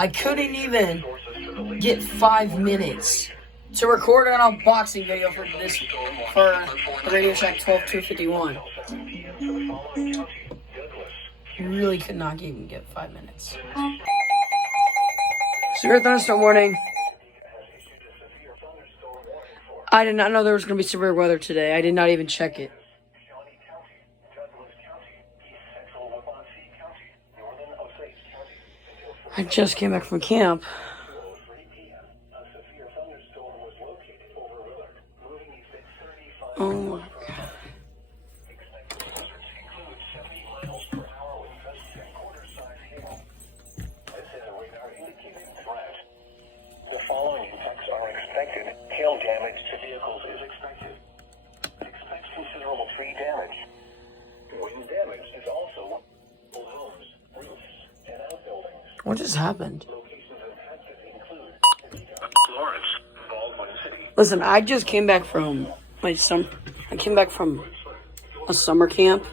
I couldn't even get 5 minutes to record an unboxing video for the Radio Shack 12251. Really could not even get 5 minutes. Severe thunderstorm warning. I did not know there was going to be severe weather today. I did not even check it. I just came back from camp. Oh my God. The following effects are expected. Hail damage to vehicles is expected. Expect considerable tree damage. Wind damage is also homes, roofs, and outbuildings. What just happened? Locations impacted include Lawrence, Baldwin City. Listen, I just came back from I came back from a summer camp.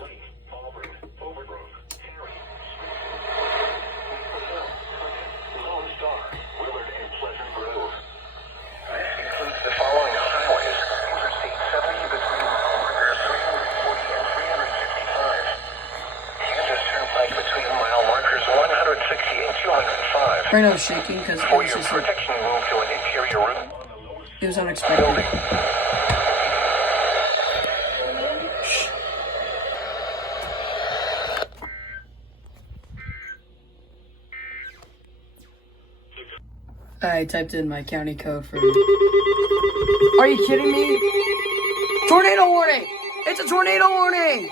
Right now, shaking because it was just like, it was unexpected. I typed in my county code for. Are you kidding me? Tornado warning! It's a tornado warning!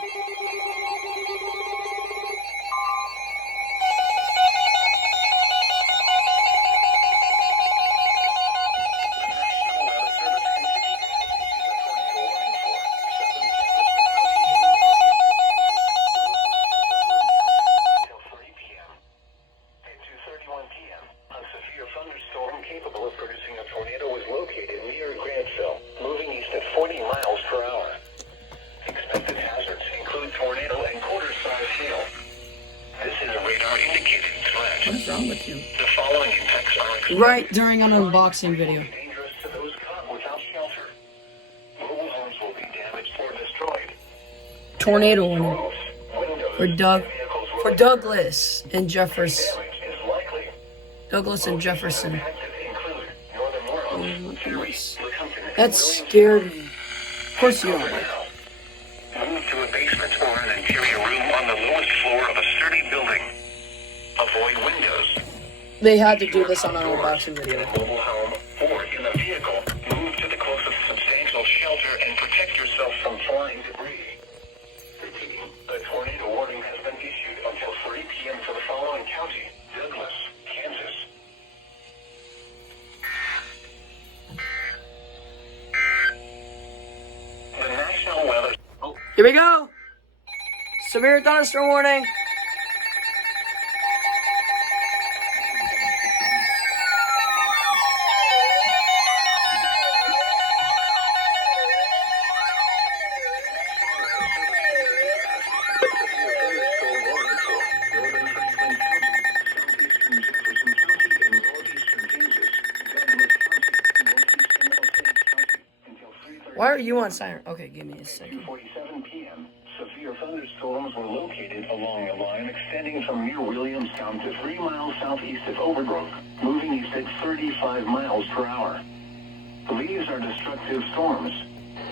Capable of producing a tornado was located near Grantsville, moving east at 40 miles per hour. Expected hazards include tornado and quarter-size hail. This is a radar-indicated threat. What is wrong with you? The following impacts are expected. Right during an unboxing video. Dangerous to those caught without shelter. Mobile homes will be damaged or destroyed. Tornado warning Roofs, windows, for and vehicles for will Douglas and Jefferson. damage is likely. Douglas and Jefferson. Oh my goodness. That scared me. Of course you are. Move to a basement or an interior room on the lowest floor of a sturdy building. Avoid windows. They had to do this on an unboxing video. Mobile home or in the vehicle. Move to the closest substantial shelter and protect yourself from flying debris. Repeating, a tornado warning has been issued until 3 p.m. for the following county: Douglas, Kansas. The National Weather. Here we go. Severe thunderstorm warning. Why are you on siren? Okay, give me a second. 2:47 p.m. Severe thunderstorms were located along a line extending from near Williamstown to 3 miles southeast of Overbrook, moving east at 35 miles per hour. These are destructive storms.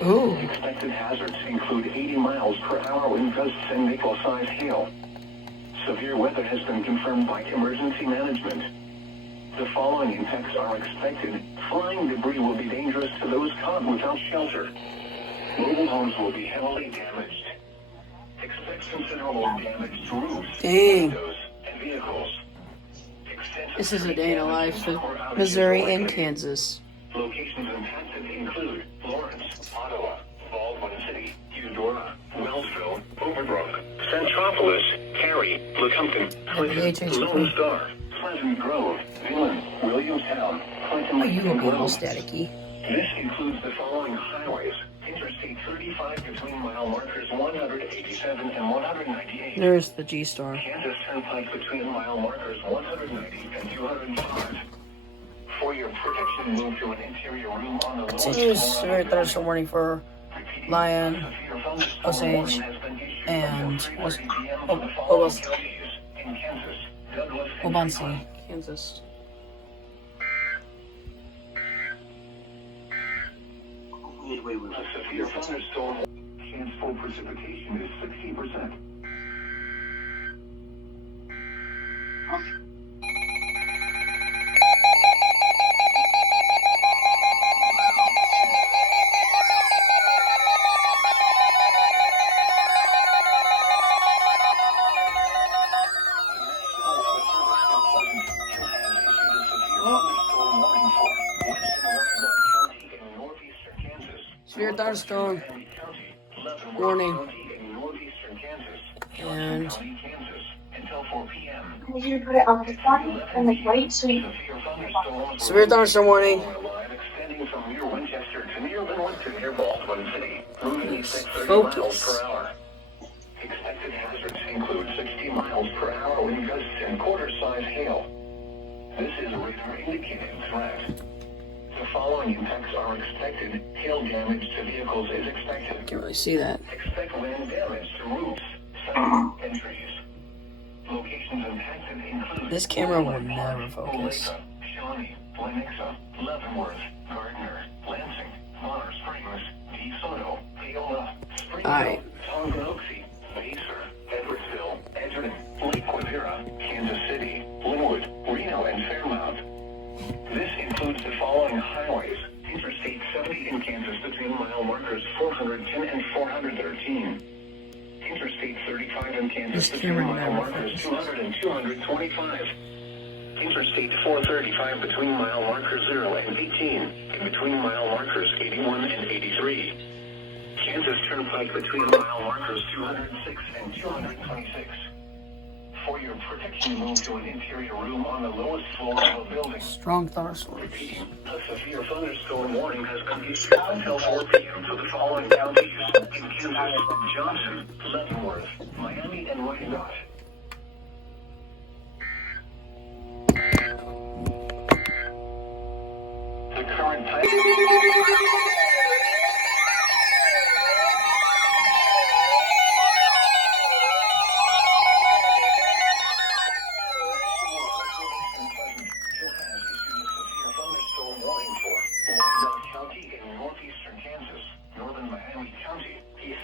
Ooh. Expected hazards include 80 miles per hour wind gusts and nickel-sized hail. Severe weather has been confirmed by emergency management. The following impacts are expected. Flying debris will be dangerous to those caught without shelter. Mobile homes will be heavily damaged. Expect considerable damage to roofs, Dang. windows, and vehicles. This is a day in the life of Missouri and Kansas. Locations impacted include Lawrence, Ottawa, Baldwin City, Eudora, Wellsville, Overbrook, Centropolis, Cary, Lecompton, Clinton, Lone Star, Pleasant Grove, Dillon, Williamstown, Clinton, Oh, you and look a little Grove. staticky. This includes the following highways: Interstate 35 between mile markers 187 and 198. There's the G-Star. Kansas Turnpike between mile markers 190 and 200. quickly move to an interior room on the lowest Continuous floor severe of the thunderstorm warning for building. Lion, Severe thunderstorm Osage, warning has been issued and until 3:30 p.m. for the following counties in Kansas, Douglas, and Waubonsee, Kansas. Wait. A severe thunderstorm chance for precipitation is 60%. Severe thunderstorm warning. And Need you to put it on the front and the right so you severe thunderstorm warning. Extending from near Winchester to near Linwood to near Baldwin City, moving east at 30 Focus. miles per hour. Expected hazards include 60 miles per hour wind gusts and quarter-size hail. This is a radar indicated threat. The following impacts are expected. Hail damage to vehicles is expected. Can't really see that. Expect wind damage to roofs, sidewalk, and trees. Locations impacted include This camera will never focus. Olathe, Shawnee, Lenexa, Leavenworth, Gardner, Lansing, Bonner Springs, DeSoto, Paola, Alright. Springfield, Tonganoxie, Pacer, Edwardsville, Edgerton, Lake Quivira, Kansas City, Linwood, Reno, and Fairmount. This includes the following highways. Interstate 70 in Kansas between mile markers 410 and 413. Interstate 35 in Kansas This between camera mile never markers focuses. 200 and 225. Interstate 435 between mile markers 0 and 18, and between mile markers 81 and 83. Kansas Turnpike between mile markers 206 and 226. For your protection, move to an interior room on the lowest floor of a building. Strong thunderstorm. Repeating, a severe thunderstorm warning has been issued until 4 p.m. for the following counties in Kansas: Johnson, Leavenworth, Miami, and Wyandotte. The current time.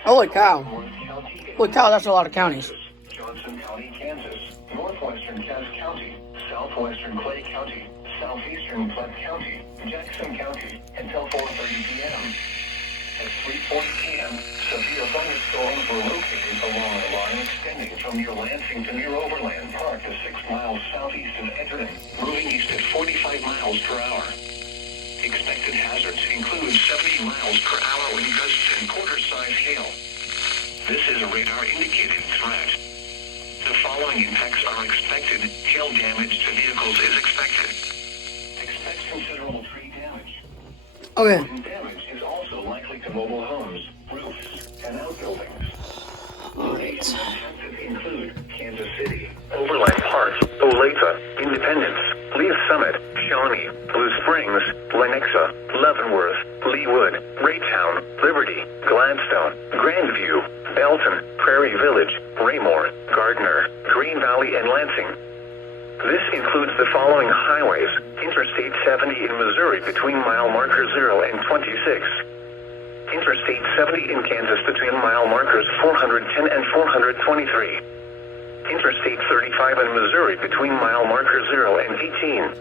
Holy cow. Holy cow, that's a lot of counties. Johnson County, Kansas, northwestern Cass County, southwestern Clay County, southeastern Platte County, Jackson County, until 4:30 p.m. At 3:40 p.m., severe thunderstorms were located along a line extending from near Lansing to near Overland Park to 6 miles southeast of Edgerton, moving east at 45 miles per hour. Expected hazards include 70 miles per hour wind gusts and quarter-size hail. This is a radar indicated threat. The following impacts are expected. Hail damage to vehicles is expected. Expect considerable tree damage. Okay. Wind damage is also likely to mobile homes, roofs, and outbuildings. Locations impacted include Kansas City, Overland Park, Olathe, Independence, Lee's Summit, Shawnee, Blue Springs, Lenexa, Leavenworth, Leewood, Raytown, Liberty, Gladstone, Grandview, Belton, Prairie Village, Raymore, Gardner, Green Valley, and Lansing. This includes the following highways: Interstate 70 in Missouri between mile marker 0 and 26. Interstate 70 in Kansas between mile markers 410 and 423. Interstate 35 in Missouri between mile marker 0 and 18.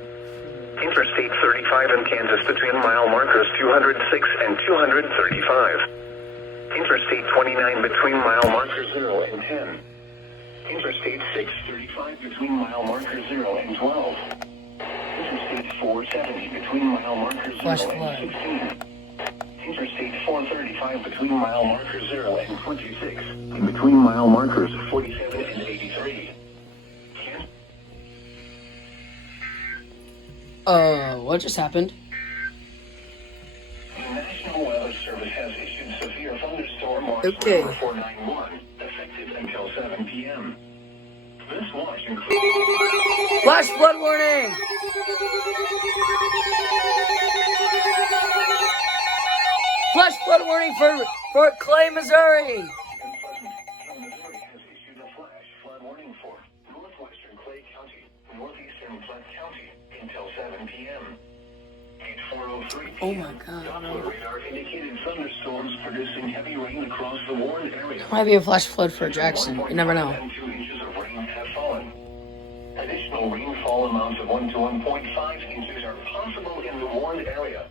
Interstate 35 in Kansas between mile markers 206 and 235. Interstate 29 between mile marker 0 and 10. Interstate 635 between mile marker 0 and 12. Interstate 470 between mile marker 0 Flash and flood. 16. Interstate 435 between mile markers 0 and 26, and between mile markers 47 and 83. What just happened? The National Weather Service has issued severe thunderstorm watch Okay. number 491, effective until 7 p.m. This watch includes Flash flood warning! flood warning for Clay, Missouri. Missouri has issued a flash flood warning for northwestern Clay County, northeastern Platte County until 7 p.m. At 4:03 p.m. Oh my God. Doppler radar indicated thunderstorms producing heavy rain across the Warren area. Might be a flash flood for Jackson. You never know. 2 inches of rain have fallen. Additional rainfall amounts of 1 to 1.5 inches are possible in the Warren area.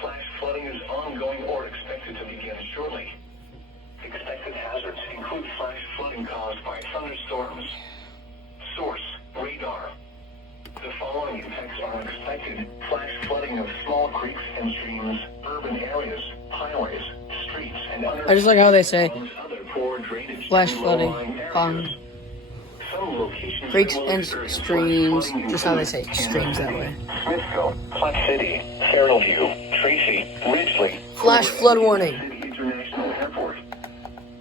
Flash flooding is ongoing or expected to begin shortly. Expected hazards include flash flooding caused by thunderstorms. Source: radar. The following impacts are expected: flash flooding of small creeks and streams, urban areas, highways, streets, and other. I just like how they say other poor drainage flash and flooding, low-lying areas. ponds, Some locations creeks will and experience streams. flash flooding Just how they include say streams that way. Smithville, Platte City, Fairview, Tracy, Ridgely. Flash flood warning. City International Airport.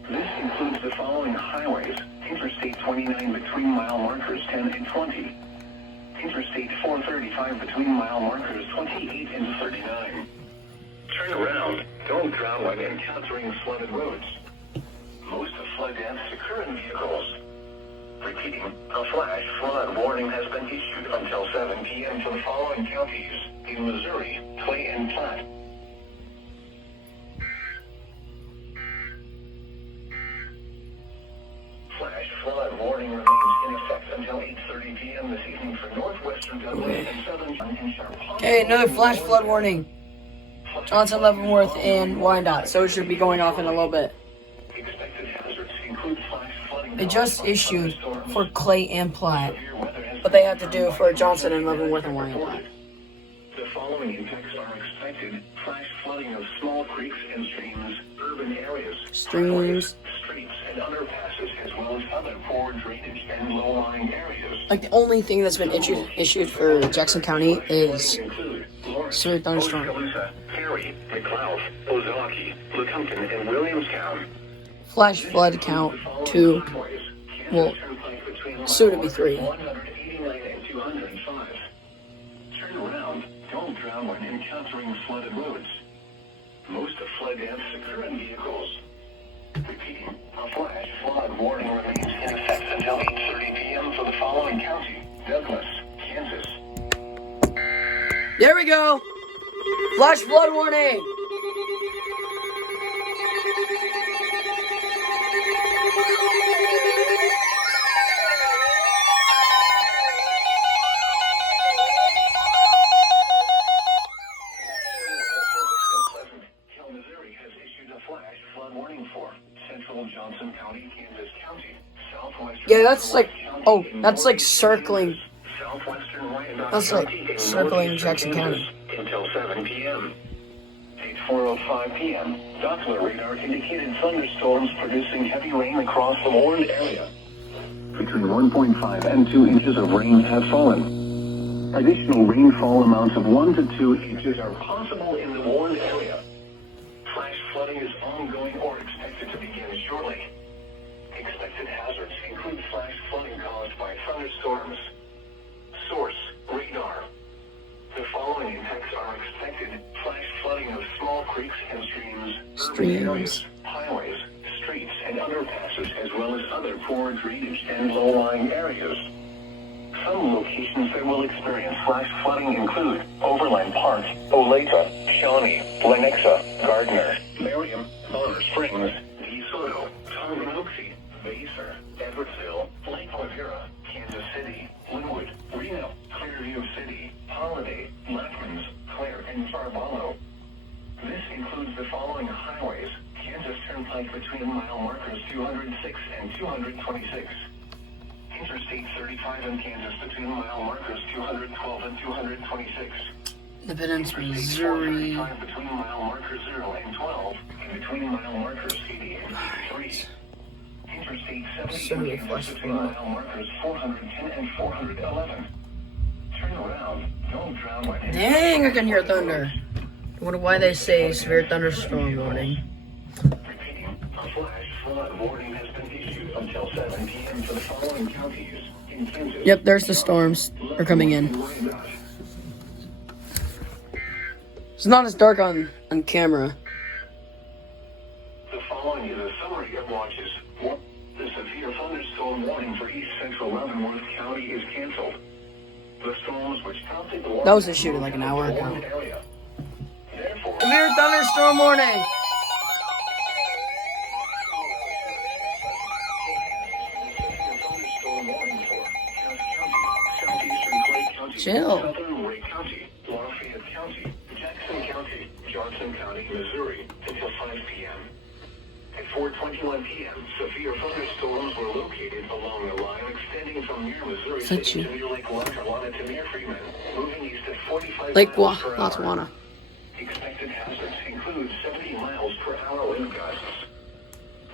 This includes the following highways: Interstate 29 between mile markers 10 and 20. Interstate 435 between mile markers 28 and 39. Turn around. Don't drown when encountering flooded roads. Most of flood deaths occur in vehicles. Repeating, a flash flood warning has been issued until 7 p.m. for the following counties in Missouri, Clay and Platte. Flash flood warning remains in effect until 8:30 p.m. this evening for northwestern Dublin and southern and Sharp. Okay, another flash flood warning. Johnson, Leavenworth, and Wyandotte. So it should be going off in a little bit. Expected hazards include flash flooding. They just issued for Clay and Platte, but they had to do for Johnson and Leavenworth and Wyandotte. The following impacts are expected: flash flooding of small creeks and streams, urban areas, Streams. streets, and underpasses, as well as other poor drainage and low-lying areas. Like the only thing that's been issued for Jackson County is Include Lawrence, severe thunderstorm. Oskaloosa, Perry, McLeod, Ozaki, Lecompton, and Williamstown. Flash flood count 2. Well, soon to be 3. 189 and 205. Turn around. Don't drown when encountering flooded roads. Most of flood deaths occur in vehicles. Repeating, a flash flood warning remains in effect until 8:30 p.m. for the following county: Douglas, Kansas. There we go. Flash flood warning. Missouri has issued a flash flood warning for central Johnson County, Kansas County, southwestern. Yeah, that's like, oh, that's like circling. Southwestern Wyandotte That's like County and circling northeastern Jackson County. Kansas until 7 p.m. At 4:05 p.m., Doppler radar indicated thunderstorms producing heavy rain across the Warren area. Between 1.5 and 2 inches of rain have fallen. Additional rainfall amounts of 1 to 2 inches are possible in the Warren area. Flash flooding is ongoing or expected to begin shortly. Expected hazards include flash flooding caused by thunderstorms. Source: radar. The following impacts are expected: flash flooding of small creeks and streams, urban areas, highways, streets, and underpasses, as well as other poor drainage and low-lying areas. Some locations that will experience flash flooding include Overland Park, Olathe, Shawnee, Lenexa, Gardner, Merriam, Bonner Springs, DeSoto, Tonganoxie, Vassar, Edwardsville, Lake Lavera, Kansas City, Linwood, Reno, Clearview City, Holiday, Lackmans, Clare, and Farballo. This includes the following highways: Kansas Turnpike between mile markers 206 and 226. Interstate 35 in Kansas between mile markers 212 and 226. Independence, Interstate Missouri. 435 between mile markers 0 and 12, and between mile markers 80 and 83. Interstate 70 in Kansas between mile markers 410 and 411. Turn around. Don't drown when in. Dang, I can hear thunder. I wonder why they say severe thunderstorm warning. Repeating, a flash flood warning has been issued until 7 p.m. for the following counties in Kansas. Yep, there's the storms. They're coming in. It's not as dark on camera. thunderstorm warning for east central Leavenworth County is canceled. The storms which prompted the warning That was issued like an hour ago. area. Therefore, Severe thunderstorm warning. thunderstorm warning for Cass County, southeastern Clay County, Chill. southern Ray County, Lafayette County, Jackson County, Johnson County, Missouri, until 5 p.m. At 4:21 p.m., severe thunderstorms were located along the line extending from near Missouri Thank City you. to near Lake Lackawanna to near Freeman, moving east at 45 Lake miles per hour. Lackawanna. Expected hazards include 70 miles per hour wind gusts.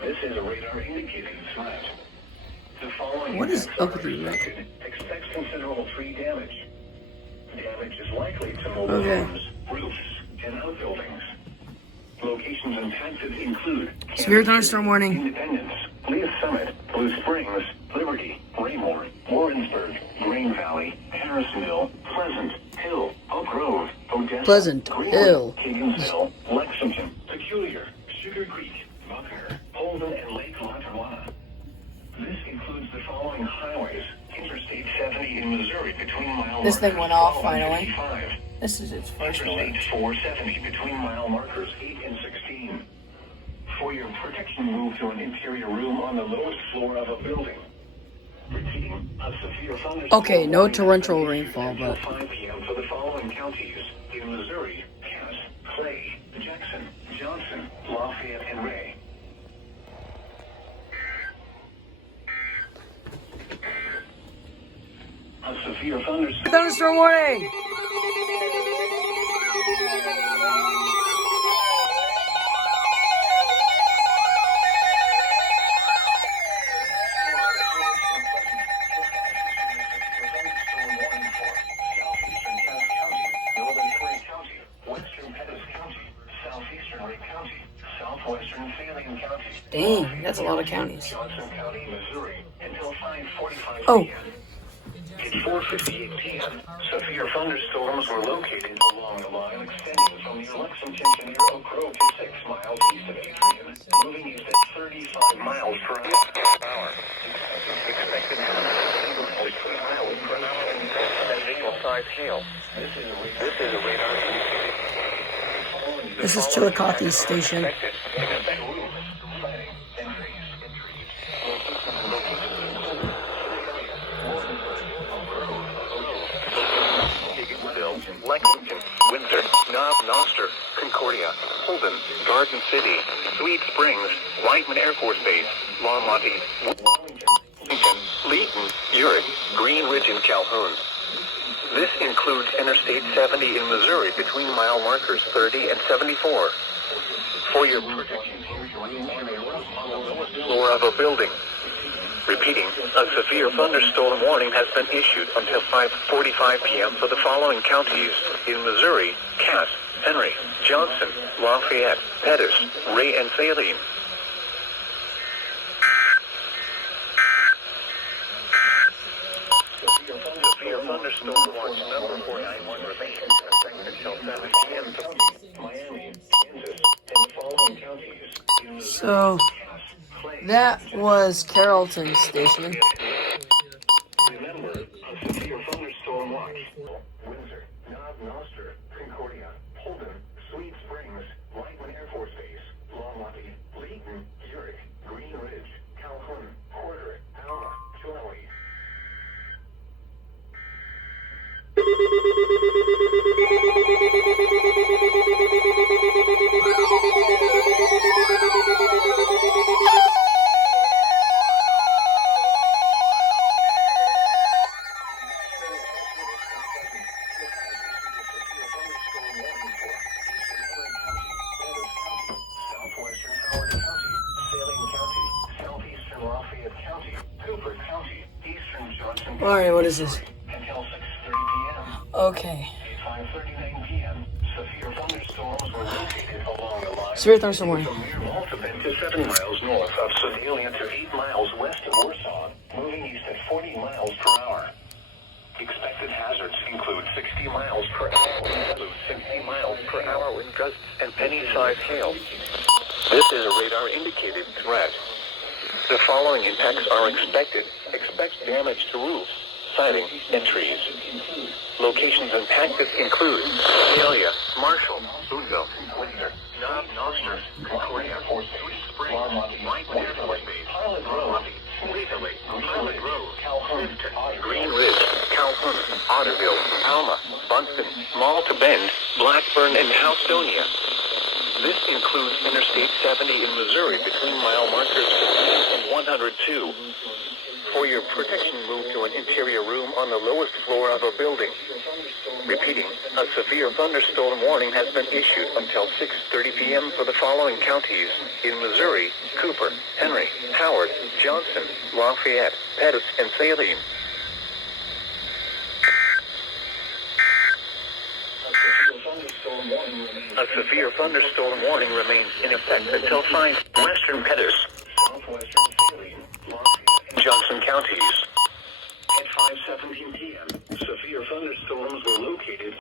This is a radar indicating threat. The following What is impacts up are with you, expected. Expect considerable tree damage. Damage is likely to mobile Okay. homes, roofs, and outbuildings. Locations impacted include Severe thunderstorm warning. Independence, Leah Summit, Blue Springs, Liberty, Raymore, Warrensburg, Green Valley, Harrisonville, Pleasant Hill, Oak Grove, Odessa, Pleasant Greenwood, Hill. Higginsville, Lexington, Peculiar, Sugar Creek, Buckner, Holden, and Lake Lackawanna. This includes the following highways: Interstate 70 in Missouri between mile This thing markers went off 12 and finally. 55. This is its first alert. Interstate 470 between mile markers 8 and 16. For your protection, move to an interior room on the lowest floor of a building. Repeating, a severe thunderstorm Okay, no warning has been torrential issued rainfall, until but 5 p.m. for the following counties in Missouri: Cass, Clay, Jackson, Johnson, Lafayette, and Ray. A severe thunderstorm. thunderstorm warning. Dang, that's a lot of counties. Johnson County, Missouri, until 5:45 Oh. p.m. At 4:58 p.m., severe thunderstorms were located along the line extending from near Lexington to near Oak Grove to 6 miles east of Adrian, moving east at 35 miles per hour. Expected hazards 3 miles per hour and size hail. This is a radar indicator. This is Chillicothe Station. Lexington, Windsor, Noster, Concordia, Holden, Garden City, Sweet Springs, Whiteman Air Force Base, Longmont, Wellington, Leeton, Urick, Green Ridge, and Calhoun. This includes Interstate 70 in Missouri between mile markers 30 and 74. For your protection, on the lowest floor of a building. Repeating, a severe thunderstorm warning has been issued until 5:45 p.m. for the following counties in Missouri: Cass, Henry, Johnson, Lafayette, Pettis, Ray, and Saline. Severe thunderstorm warning number 491 remains until 7 p.m. Miami, Kansas, and the following counties in Missouri. So that was Carrollton Station. Remember, a severe thunderstorm watch. Windsor, Noster, Concordia, Holden, Sweet Springs, Whiteman Air Force Base, Longmont, Leeton, Urick, Green Ridge, Calhoun, Porter, Alma, Chilhowie. Alright, what is this? Until 6:30 p.m. Okay. At 5:39 p.m., severe thunderstorms were located along the line Severe thunderstorm warning. from near Maltavent to 7 miles north of Sedalia to 8 miles west of Warsaw, moving east at 40 miles per hour. Expected hazards include 60 miles per hour, 60 miles per hour wind gusts, and penny-sized hail. This is a radar-indicated threat. The following impacts are expected. Expect damage to roofs, siding, and trees. Locations impacted include Dahlia, Marshall, Boonville, Windsor, Knob Noster, Concordia, Sweet Springs, White Air Force Base, Robbie, Waverly, Pilot Grove, Clifton, Green Ridge, Calhoun, Otterville, Alma, Bunton, Malta Bend, Blackburn, and Houstonia. This includes Interstate 70 in Missouri between mile markers 50 and 102. For your protection, move to an interior room on the lowest floor of a building. Repeating, a severe thunderstorm warning has been issued until 6:30 p.m. for the following counties in Missouri: Cooper, Henry, Howard, Johnson, Lafayette, Pettis, and Saline. A severe thunderstorm warning remains in effect until 5 Western Pettis, Southwestern Saline, Lafayette, and Johnson counties. At 5:17 p.m., severe thunderstorms were located